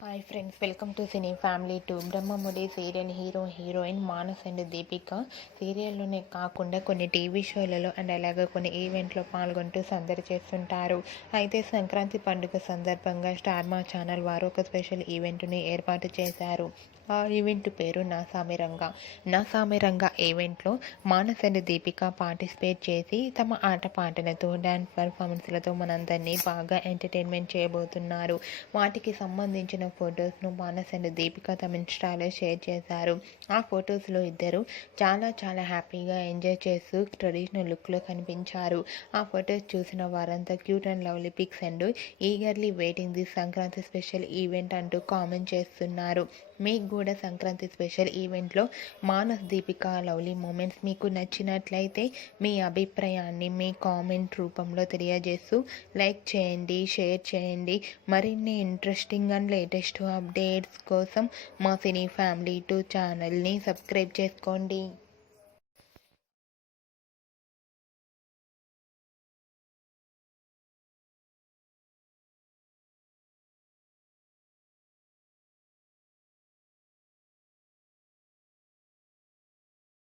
Hi friends welcome to cine family two Brahmamudi serial hero heroine Manas and Deepika. సీరియల్లోనే కాకుండా కొన్ని TV షోలలో and అలాగే కొన్ని ఈవెంట్లో పాల్గొంటూ సందడి చేస్తుంటారు. అయితే సంక్రాంతి పండుగ సందర్భంగా స్టార్ మా ఛానల్ వారు ఒక స్పెషల్ ఈవెంట్ని ఏర్పాటు చేశారు. ఆ ఈవెంట్ పేరు నా సామిరంగ నా సామిరంగ ఈవెంట్లో మానస్ అండ్ దీపిక పార్టిసిపేట్ చేసి తమ ఆటపాటలతో డ్యాన్స్ పర్ఫార్మెన్స్లతో మనందరినీ బాగా ఎంటర్టైన్మెంట్ చేయబోతున్నారు. వాటికి సంబంధించిన ఫొటోస్ను మానస్ అండ్ దీపిక తమ ఇన్స్టాలో షేర్ చేశారు. ఆ ఫొటోస్లో ఇద్దరు చాలా చాలా హ్యాపీగా ఎంజాయ్ చేస్తూ ట్రెడిషనల్ లుక్లో కనిపించారు. ఆ ఫొటోస్ చూసిన వారంతా cute and lovely pics and eagerly waiting the Sankranti special event అంటూ కామెంట్ చేస్తున్నారు. మీకు కూడా సంక్రాంతి స్పెషల్ ఈవెంట్లో మానస్ దీపిక లవ్లీ మూమెంట్స్ మీకు నచ్చినట్లయితే మీ అభిప్రాయాన్ని మీ కామెంట్ రూపంలో తెలియజేస్తూ లైక్ చేయండి షేర్ చేయండి. మరిన్ని ఇంట్రెస్టింగ్ అండ్ లేటెస్ట్ అప్డేట్స్ కోసం మా సినీ ఫ్యామిలీ టూ ఛానల్ని సబ్స్క్రైబ్ చేసుకోండి.